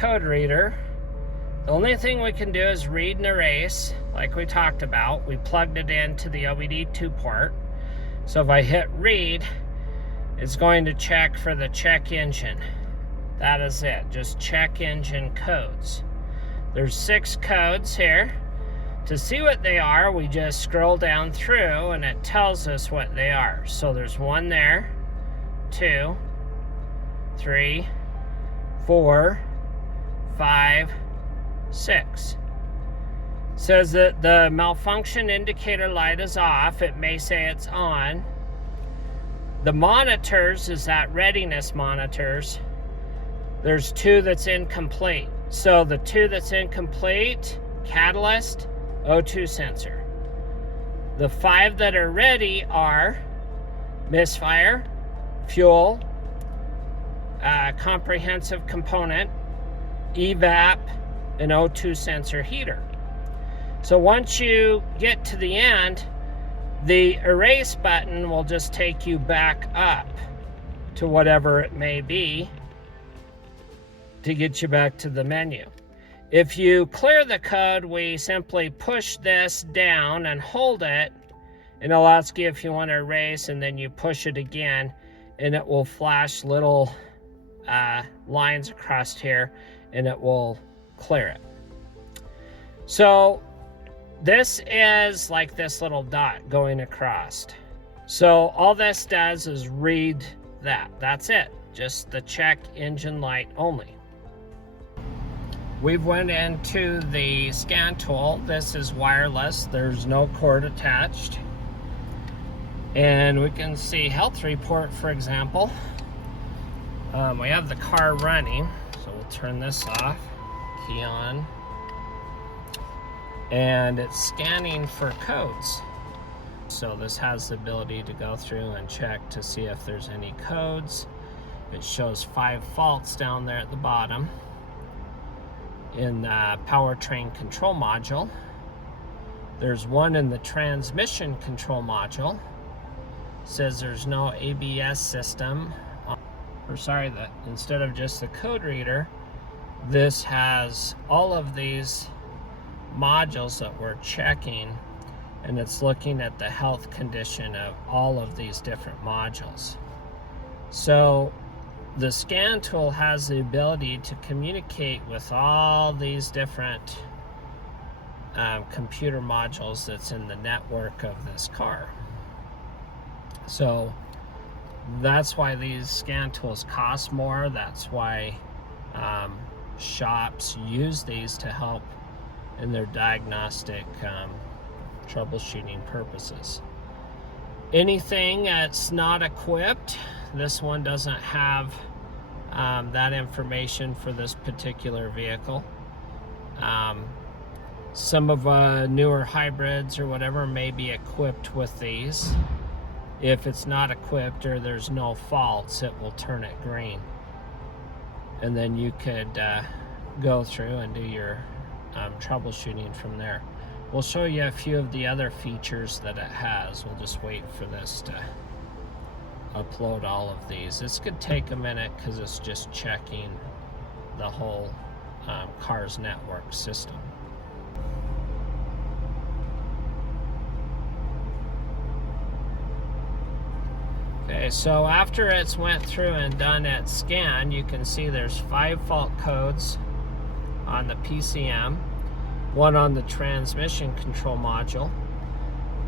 code reader. The only thing we can do is read and erase, like we talked about. We plugged it into the OBD2 port. So if I hit read, it's going to check for the check engine. That is it, just check engine codes. There's 6 codes here. To see what they are, we just scroll down through and it tells us what they are. So there's 1 there, 2, 3, 4, 5, 6. Says that the malfunction indicator light is off. It may say it's on. The monitors is that readiness monitors. There's 2 that's incomplete. So the 2 that's incomplete, catalyst, O2 sensor. The 5 that are ready are misfire, fuel, comprehensive component, evap, and O2 sensor heater. So once you get to the end, the erase button will just take you back up to whatever it may be to get you back to the menu. If you clear the code, we simply push this down and hold it, and it'll ask you if you want to erase, and then you push it again, and it will flash little lines across here, and it will clear it. So this is like this little dot going across. So all this does is read that. That's it. Just the check engine light only. We've went into the scan tool. This is wireless. There's no cord attached. And we can see health report, for example. We have the car running. So we'll turn this off. Key on. And it's scanning for codes. So this has the ability to go through and check to see if there's any codes. It shows 5 faults down there at the bottom in the powertrain control module. There's 1 in the transmission control module. It says there's no ABS system. That instead of just the code reader, this has all of these modules that we're checking, and it's looking at the health condition of all of these different modules. So the scan tool has the ability to communicate with all these different computer modules that's in the network of this car. So that's why these scan tools cost more. That's why shops use these to help in their diagnostic troubleshooting purposes. Anything that's not equipped, this one doesn't have that information for this particular vehicle. Some of newer hybrids or whatever may be equipped with these. If it's not equipped or there's no faults, it will turn it green. And then you could go through and do your troubleshooting from there. We'll show you a few of the other features that it has. We'll just wait for this to upload all of these. This could take a minute because it's just checking the whole car's network system. Okay, so after it's went through and done its scan, you can see there's 5 fault codes on the PCM, 1 on the transmission control module.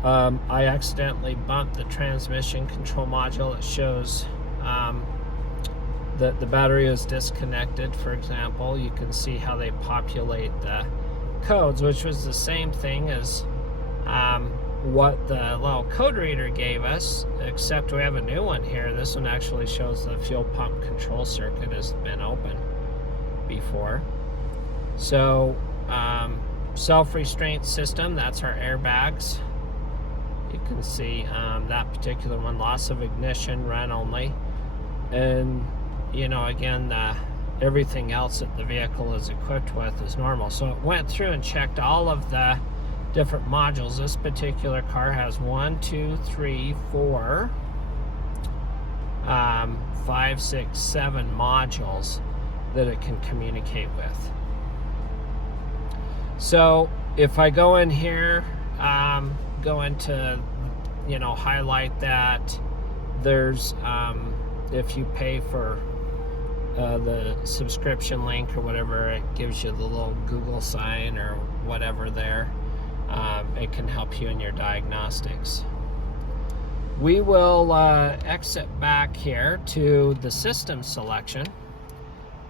I accidentally bumped the transmission control module. It shows that the battery is disconnected, for example. You can see how they populate the codes, which was the same thing as what the little code reader gave us, except we have a new one here. This one actually shows the fuel pump control circuit has been open before. So self-restraint system, that's our airbags. You can see that particular one, loss of ignition, run only. And you know, again, everything else that the vehicle is equipped with is normal. So it went through and checked all of the different modules. This particular car has 1, 2, 3, 4, 5, 6, 7 modules. that it can communicate with. So if I go in here, go into, highlight that, there's, if you pay for the subscription link or whatever, it gives you the little Google sign or whatever there. It can help you in your diagnostics. We will exit back here to the system selection,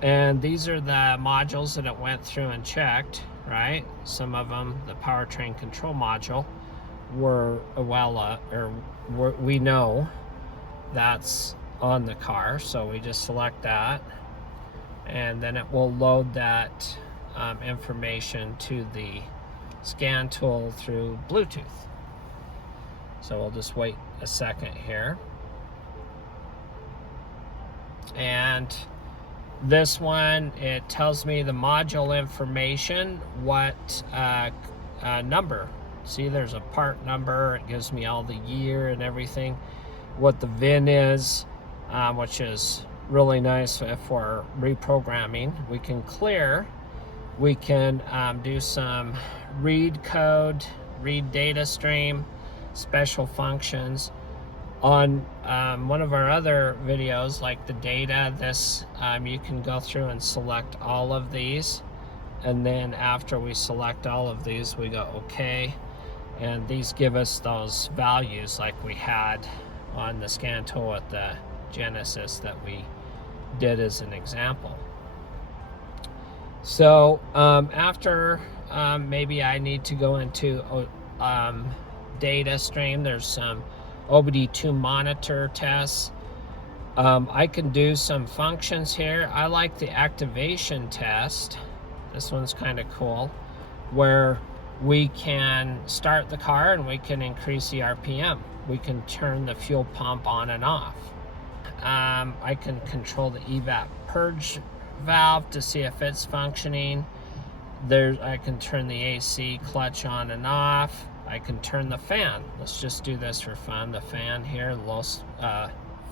and these are the modules that it went through and checked, right? Some of them, the powertrain control module, were we know that's on the car, so we just select that, and then it will load that information to the scan tool through Bluetooth. So we'll just wait a second here. And this one, it tells me the module information, what number. See, there's a part number. It gives me all the year and everything, what the VIN is, which is really nice if we're reprogramming. We can clear. We can do some read code, read data stream, special functions. On one of our other videos, like the data, this you can go through and select all of these, and then after we select all of these, we go OK, and these give us those values like we had on the scan tool at the Genesis that we did as an example. So after maybe I need to go into data stream, there's some OBD2 monitor tests. I can do some functions here. I like the activation test. This one's kind of cool, where we can start the car and we can increase the RPM. We can turn the fuel pump on and off. I can control the evap purge valve to see if it's functioning. I can turn the AC clutch on and off. I can turn the fan. Let's just do this for fun. The fan here, low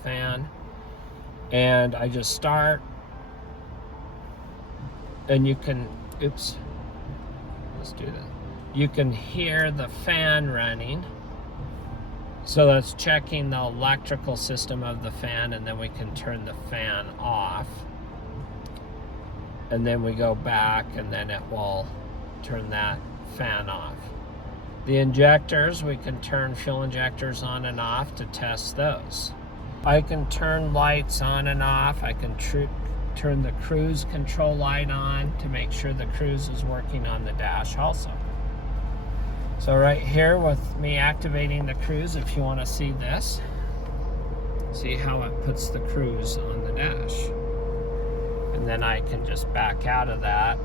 fan. And I just start. And you can, let's do that. You can hear the fan running. So that's checking the electrical system of the fan, and then we can turn the fan off. And then we go back, and then it will turn that fan off. The injectors, we can turn fuel injectors on and off to test those. I can turn lights on and off. I can turn the cruise control light on to make sure the cruise is working on the dash also. So right here with me activating the cruise, if you want to see this, see how it puts the cruise on the dash. And then I can just back out of that.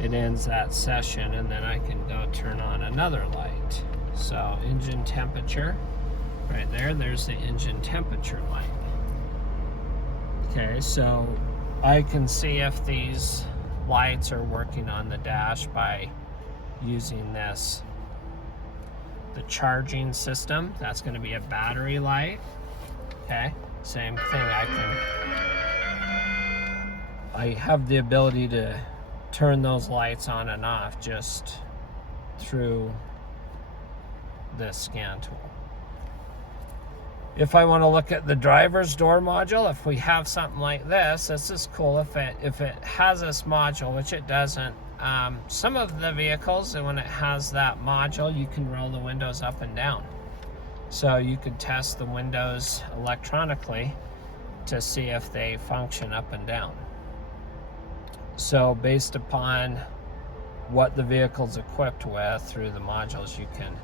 It ends that session, and then I can go turn on another light. So engine temperature, right there, there's the engine temperature light. Okay, so I can see if these lights are working on the dash by using this. The charging system, that's going to be a battery light. Okay, same thing. I have the ability to turn those lights on and off just through this scan tool. If I want to look at the driver's door module, if we have something like this, this is cool. If it has this module, which it doesn't, some of the vehicles, and when it has that module, you can roll the windows up and down. So you could test the windows electronically to see if they function up and down. So based upon what the vehicle's equipped with through the modules, you can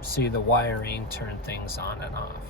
see the wiring, turn things on and off.